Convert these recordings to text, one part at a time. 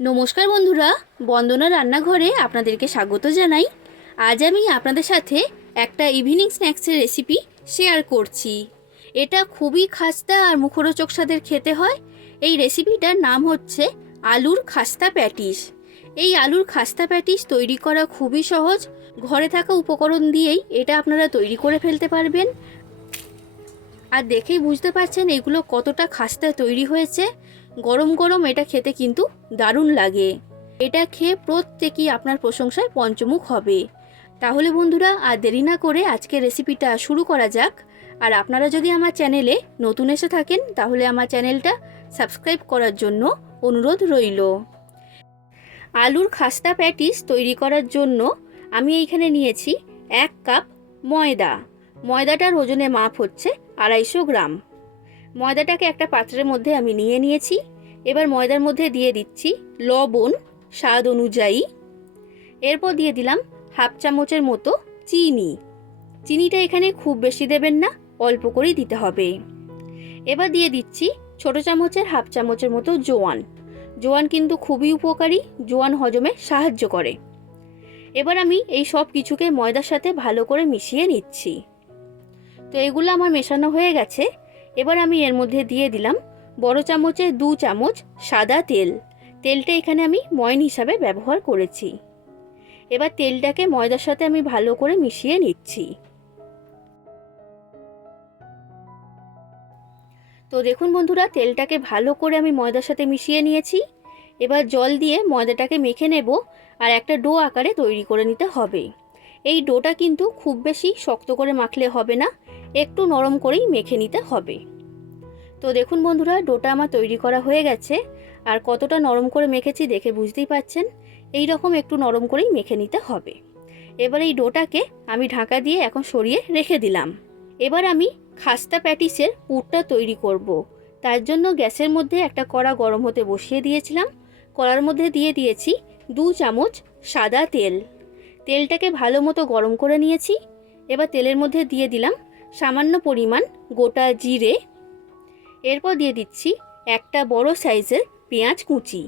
নমস্কার বন্ধুরা, বন্দনা রান্নাঘরে আপনাদেরকে স্বাগত জানাই। আজ আমি আপনাদের সাথে একটা ইভিনিং স্ন্যাক্সের রেসিপি শেয়ার করছি। এটা খুবই খাস্তা আর মুখরোচক স্বাদের খেতে হয়। এই রেসিপিটার নাম হচ্ছে আলুর খাস্তা প্যাটিস। এই আলুর খাস্তা প্যাটিস তৈরি করা খুবই সহজ। ঘরে থাকা উপকরণ দিয়েই এটা আপনারা তৈরি করে ফেলতে পারবেন। আর দেখেই বুঝতে পারছেন এগুলো কতটা খাস্তা তৈরি হয়েছে। গরম গরম এটা খেতে কিন্তু দারুণ লাগে। এটা খেয়ে প্রত্যেকেই আপনার প্রশংসায় পঞ্চমুখ হবে। তাহলে বন্ধুরা, আর দেরি না করে আজকের রেসিপিটা শুরু করা যাক। আর আপনারা যদি আমার চ্যানেলে নতুন এসে থাকেন, তাহলে আমার চ্যানেলটা সাবস্ক্রাইব করার জন্য অনুরোধ রইল। আলুর খাস্তা প্যাটিস তৈরি করার জন্য আমি এইখানে নিয়েছি এক কাপ ময়দা। ময়দাটার ওজনে মাপ হচ্ছে আড়াইশো গ্রাম। ময়দাটাকে একটা পাত্রের মধ্যে আমি নিয়ে নিয়েছি। এবার ময়দার মধ্যে দিয়ে দিচ্ছি লবণ, স্বাদ অনুযায়ী। এরপর দিয়ে দিলাম হাফ চামচের মতো চিনি। চিনিটা এখানে খুব বেশি দেবেন না, অল্প করেই দিতে হবে। এবার দিয়ে দিচ্ছি ছোট চামচের হাফ চামচের মতো জোয়ান। জোয়ান কিন্তু খুবই উপকারী, জোয়ান হজমে সাহায্য করে। এবার আমি এই সব কিছুকে ময়দার সাথে ভালো করে মিশিয়ে নিচ্ছি। তো এগুলো আমার মেশানো হয়ে গেছে। এবার আমি এর মধ্যে দিয়ে দিলাম বড় চামচে দু চামচ সাদা তেল। তেলটা এখানে আমি ময়ন হিসাবে ব্যবহার করেছি। এবার তেলটাকে ময়দার সাথে আমি ভালো করে মিশিয়ে নিচ্ছি। তো দেখুন বন্ধুরা, তেলটাকে ভালো করে আমি ময়দার সাথে মিশিয়ে নিয়েছি। এবার জল দিয়ে ময়দাটাকে মেখে নেব আর একটা ডো আকারে তৈরি করে নিতে হবে। এই ডোটা কিন্তু খুব বেশি শক্ত করে মাখলে হবে না। একটু নরম করেই মেখে নিতে হবে। তো দেখুন বন্ধুরা, ডোটা আমার তৈরি করা হয়ে গেছে। আর কতটা নরম করে মেখেছি দেখে বুঝতেই পাচ্ছেন এই রকম একটু নরম করেই মেখে নিতে হবে। এবার এই ডোটাকে আমি ঢাকা দিয়ে এখন সরিয়ে রেখে দিলাম। এবার আমি খাস্তা প্যাটিসের পুরটা তৈরি করব। তার জন্য গ্যাসের মধ্যে একটা কড়া গরম হতে বসিয়ে দিয়েছিলাম। কড়ার মধ্যে দিয়ে দিয়েছি দু চামচ সাদা তেল। তেলটাকে ভালো মতো গরম করে নিয়েছি। এবার তেলের মধ্যে দিয়ে দিলাম সামান্য পরিমাণ গোটা জিরে। এরপর দিয়ে দিচ্ছি একটা বড় সাইজের পেঁয়াজ কুচি।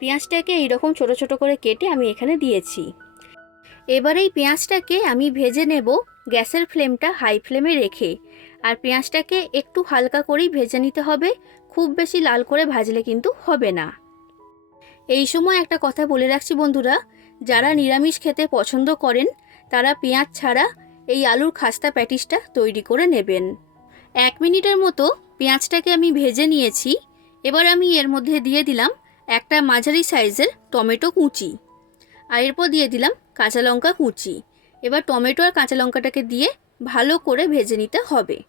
পেঁয়াজটাকে এইরকম ছোট ছোট করে কেটে আমি এখানে দিয়েছি। এবার এই পেঁয়াজটাকে আমি ভেজে নেব গ্যাসের ফ্লেমটা হাই ফ্লেমে রেখে। আর পেঁয়াজটাকে একটু হালকা করেই ভেজে নিতে হবে, খুব বেশি লাল করে ভাজলে কিন্তু হবে না। এই সময় একটা কথা বলে রাখছি বন্ধুরা, যারা নিরামিষ খেতে পছন্দ করেন, তারা পেঁয়াজ ছাড়া এই আলুর খাস্তা প্যাটিসটা তৈরি করে নেবেন। এক মিনিটের মতো পেঁয়াজটাকে আমি ভেজে নিয়েছি। এবার আমি এর মধ্যে দিয়ে দিলাম একটা মাঝারি সাইজের টমেটো কুচি। আর এরপর দিয়ে দিলাম কাঁচা লঙ্কা কুচি। এবার টমেটো আর কাঁচা লঙ্কাটাকে দিয়ে ভালো করে ভেজে নিতে হবে।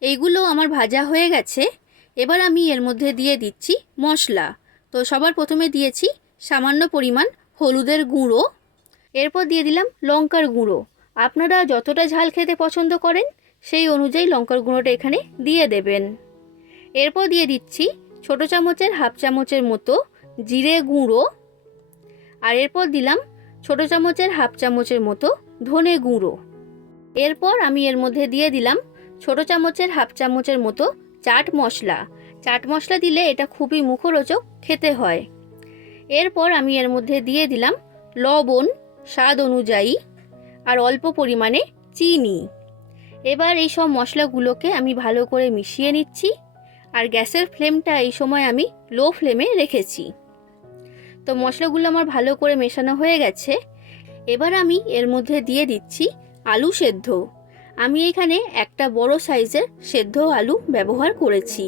এইগুলো আমার ভাজা হয়ে গেছে। এবার আমি এর মধ্যে দিয়ে দিচ্ছি মশলা। তো সবার প্রথমে দিয়েছি সামান্য পরিমাণ হলুদের গুঁড়ো। এরপর দিয়ে দিলাম লঙ্কার গুঁড়ো। আপনারা যতটা ঝাল খেতে পছন্দ করেন, সেই অনুযায়ী লঙ্কার গুঁড়োটা এখানে দিয়ে দেবেন। এরপর দিয়ে দিচ্ছি ছোট চামচের হাফ চামচের মতো জিরে গুঁড়ো। আর এরপর দিলাম ছোট চামচের হাফ চামচের মতো ধনে গুঁড়ো। এরপর আমি এর মধ্যে দিয়ে দিলাম ছোট চামচের হাফ চামচের মতো চাট মশলা। চাট মশলা দিলে এটা খুবই মুখরোচক খেতে হয়। এরপর আমি এর মধ্যে দিয়ে দিলাম লবণ স্বাদ অনুযায়ী। আর অল্প পরিমাণে চিনি। এবার এই সব মশলাগুলোকে আমি ভালো করে মিশিয়ে নিচ্ছি আর গ্যাসের ফ্লেমটা এই সময় আমি লো ফ্লেমে রেখেছি। তো মশলাগুলো আমার ভালো করে মেশানো হয়ে গেছে। এবার আমি এর মধ্যে দিয়ে দিচ্ছি আলু সেদ্ধ। আমি এখানে একটা বড় সাইজের সেদ্ধ আলু ব্যবহার করেছি।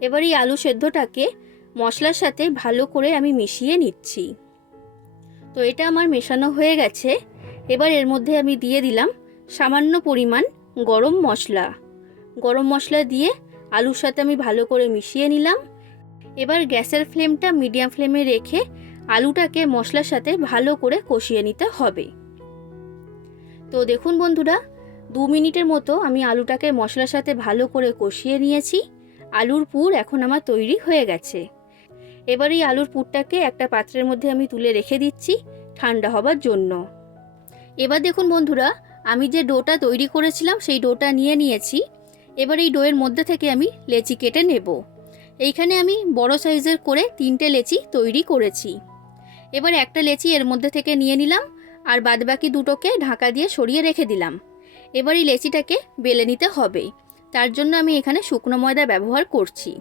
এবার এই আলু সেদ্ধটাকে মশলার সাথে ভালো করে আমি মিশিয়ে নিচ্ছি। তো এটা আমার মেশানো হয়ে গেছে। এবার এর মধ্যে আমি দিয়ে দিলাম সামান্য পরিমাণ গরম মশলা। গরম মশলা দিয়ে আলুর সাথে আমি ভালো করে মিশিয়ে নিলাম। এবার গ্যাসের ফ্লেমটা মিডিয়াম ফ্লেমে রেখে আলুটাকে মশলার সাথে ভালো করে কষিয়ে নিতে হবে। তো দেখুন বন্ধুরা, দু মিনিটের মতো আমি আলুটাকে মশলার সাথে ভালো করে কষিয়ে নিয়েছি। আলুর পুর এখন আমার তৈরি হয়ে গেছে। এবার এই আলুর পুরটাকে একটা পাত্রের মধ্যে আমি তুলে রেখে দিচ্ছি ঠান্ডা হবার জন্য। এবার দেখুন বন্ধুরা, আমি যে ডোটা তৈরি করেছিলাম সেই ডোটা নিয়ে নিয়েছি। এবার এই ডোয়ের মধ্যে থেকে আমি লেচি কেটে নেব। এইখানে আমি বড় সাইজের করে তিনটে লেচি তৈরি করেছি। এবার একটা লেচি এর মধ্যে থেকে নিয়ে নিলাম আর বাদবাকি দুটোকে ঢাকা দিয়ে সরিয়ে রেখে দিলাম। এবার এই লেচিটাকে বেলে নিতে হবে। তার জন্য আমি এখানে শুকনো ময়দা ব্যবহার করছি।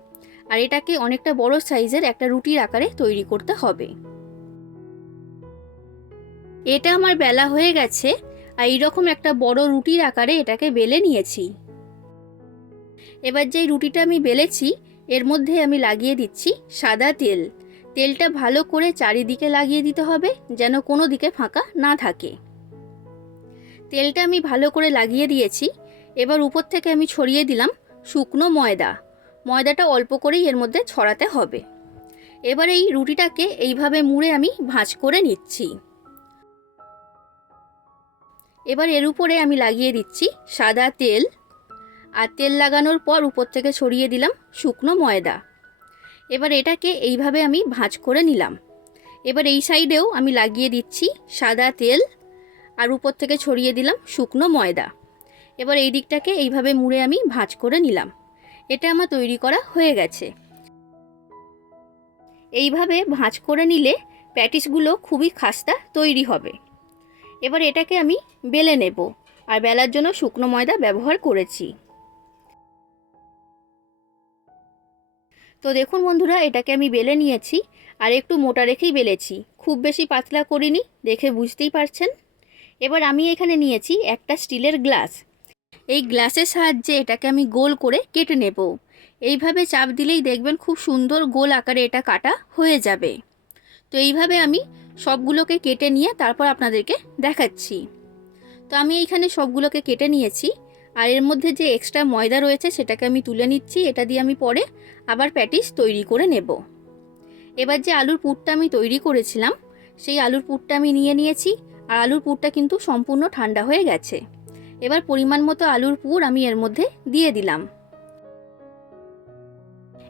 আর এটাকে অনেকটা বড় সাইজের একটা রুটির আকারে তৈরি করতে হবে। এটা আমার বেলা হয়ে গেছে, আর এইরকম একটা বড় রুটির আকারে এটাকে বেলে নিয়েছি। এবার যেই রুটিটা আমি বেলেছি, এর মধ্যে আমি লাগিয়ে দিচ্ছি সাদা তেল। তেলটা ভালো করে চারিদিকে লাগিয়ে দিতে হবে, যেন কোনো দিকে ফাঁকা না থাকে। তেলটা আমি ভালো করে লাগিয়ে দিয়েছি, এবার উপর থেকে আমি ছড়িয়ে দিলাম শুকনো ময়দা। ময়দাটা অল্প করেই এর মধ্যে ছড়াতে হবে। এবার এই রুটিটাকে এইভাবে মুড়ে আমি ভাঁজ করে নিচ্ছি। এবার এর উপরে আমি লাগিয়ে দিচ্ছি সাদা তেল। আর তেল লাগানোর পর উপর থেকে ছড়িয়ে দিলাম শুকনো ময়দা। এবার এটাকে এইভাবে আমি ভাঁজ করে নিলাম। এবার এই সাইডেও আমি লাগিয়ে দিচ্ছি সাদা তেল আর উপর থেকে ছড়িয়ে দিলাম শুকনো ময়দা। এবার এই দিকটাকে এইভাবে মুড়ে আমি ভাঁজ করে নিলাম। এটা আমার তৈরি করা হয়ে গেছে। এইভাবে ভাঁজ করে নিলে প্যাটিসগুলো খুবই খাস্তা তৈরি হবে। এবার এটাকে আমি বেলে নেব আর বেলার জন্য শুকনো ময়দা ব্যবহার করেছি। তো দেখুন বন্ধুরা, এটাকে আমি বেলে নিয়েছি আর একটু মোটা রেখেই বেলেছি। খুব বেশি পাতলা করিনি, দেখে বুঝতেই পারছেন। এবার আমি এখানে নিয়েছি একটা স্টিলের গ্লাস। এই গ্লাসের সাহায্যে এটাকে আমি গোল করে কেটে নেব। এইভাবে চাপ দিলেই দেখবেন খুব সুন্দর গোল আকারে এটা কাটা হয়ে যাবে। তো এইভাবে আমি সবগুলোকে কেটে নিয়ে তারপর আপনাদেরকে দেখাচ্ছি। তো আমি এইখানে সবগুলোকে কেটে নিয়েছি। আর এর মধ্যে যে এক্সট্রা ময়দা রয়েছে সেটাকে আমি তুলে নিচ্ছি। এটা দিয়ে আমি পরে আবার প্যাটিস তৈরি করে নেব। এবার যে আলুর পুরটা আমি তৈরি করেছিলাম, সেই আলুর পুরটা আমি নিয়ে নিয়েছি। আর আলুর পুরটা কিন্তু সম্পূর্ণ ঠান্ডা হয়ে গেছে। এবার পরিমাণ মতো আলুর পুর আমি এর মধ্যে দিয়ে দিলাম।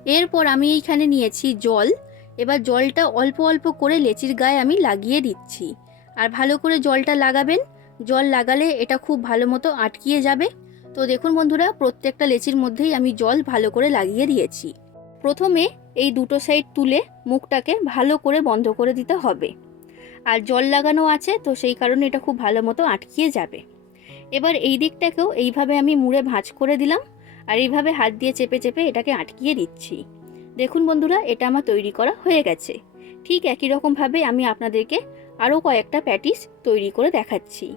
এরপর আমি এইখানে নিয়েছি জল। এবার জলটা অল্প অল্প করে লেচির গায়ে আমি লাগিয়ে দিচ্ছি। আর ভালো করে জলটা লাগাবেন। জল লাগালে এটা খুব ভালো মতো আটকিয়ে যাবে। তো দেখুন বন্ধুরা, প্রত্যেকটা লেচির মধ্যেই আমি জল ভালো করে লাগিয়ে দিয়েছি। প্রথমে এই দুটো সাইড তুলে মুখটাকে ভালো করে বন্ধ করে দিতে হবে। আর জল লাগানো আছে, তো সেই কারণে এটা খুব ভালো মতো আটকিয়ে যাবে। এবার এই দিকটাকেও এইভাবে আমি মুড়ে ভাঁজ করে দিলাম। আর এইভাবে হাত দিয়ে চেপে চেপে এটাকে আটকিয়ে দিচ্ছি। দেখুন বন্ধুরা, এটা আমার তৈরি করা হয়ে গেছে। ঠিক একই রকমভাবে আমি আপনাদেরকে আরও কয়েকটা প্যাটিস তৈরি করে দেখাচ্ছি।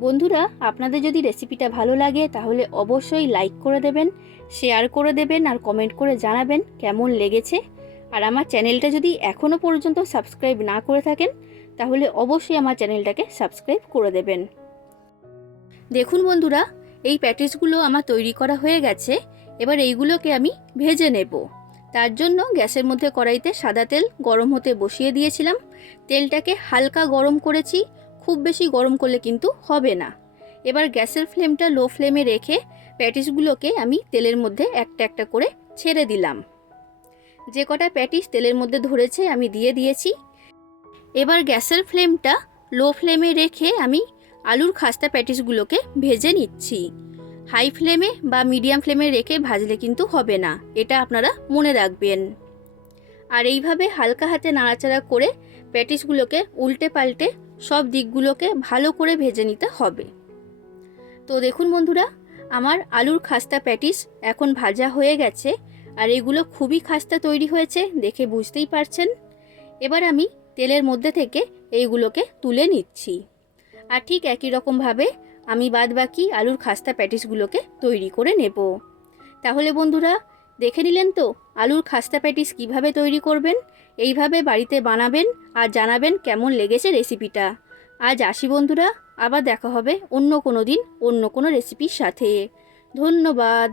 বন্ধুরা, আপনাদের যদি রেসিপিটা ভালো লাগে, তাহলে অবশ্যই লাইক করে দেবেন, শেয়ার করে দেবেন, আর কমেন্ট করে জানাবেন কেমন লেগেছে। আর আমার চ্যানেলটা যদি এখনও পর্যন্ত সাবস্ক্রাইব না করে থাকেন, তাহলে অবশ্যই আমার চ্যানেলটাকে সাবস্ক্রাইব করে দেবেন। দেখুন বন্ধুরা, এই প্যাটিসগুলো আমার তৈরি করা হয়ে গেছে। এবার এইগুলোকে আমি ভেজে নেব। তার জন্য গ্যাসের মধ্যে কড়াইতে সাদা তেল গরম হতে বসিয়ে দিয়েছিলাম। তেলটাকে হালকা গরম করেছি, খুব বেশি গরম করলে কিন্তু হবে না। এবার গ্যাসের ফ্লেমটা লো ফ্লেমে রেখে প্যাটিসগুলোকে আমি তেলের মধ্যে একটা একটা করে ছেড়ে দিলাম। যে কটা প্যাটিস তেলের মধ্যে ধরেছে আমি দিয়ে দিয়েছি। এবার গ্যাসের ফ্লেমটা লো ফ্লেমে রেখে আমি আলুর খাস্তা প্যাটিসগুলোকে ভেজে নিচ্ছি। হাই ফ্লেমে বা মিডিয়াম ফ্লেমে রেখে ভাজলে কিন্তু হবে না, এটা আপনারা মনে রাখবেন। আর এইভাবে হালকা হাতে নাড়াচাড়া করে প্যাটিসগুলোকে উল্টে পাল্টে সব দিকগুলোকে ভালো করে ভেজে নিতে হবে। তো দেখুন বন্ধুরা, আমার আলুর খাস্তা প্যাটিস এখন ভাজা হয়ে গেছে আর এগুলো খুবই খাস্তা তৈরি হয়েছে দেখে বুঝতেই পারছেন। এবার আমি তেলের মধ্যে থেকে এইগুলোকে তুলে নিচ্ছি। আর ঠিক একই রকমভাবে আমি বাদ বাকি আলুর খাস্তা প্যাটিসগুলোকে তৈরি করে নেব। তাহলে বন্ধুরা, দেখে নিলেন তো আলুর খাস্তা প্যাটিস কীভাবে তৈরি করবেন, এইভাবে বাড়িতে বানাবেন আর জানাবেন কেমন লেগেছে রেসিপিটা। আজ আসি বন্ধুরা, আবার দেখা হবে অন্য কোনো দিন অন্য কোনো রেসিপির সাথে। ধন্যবাদ।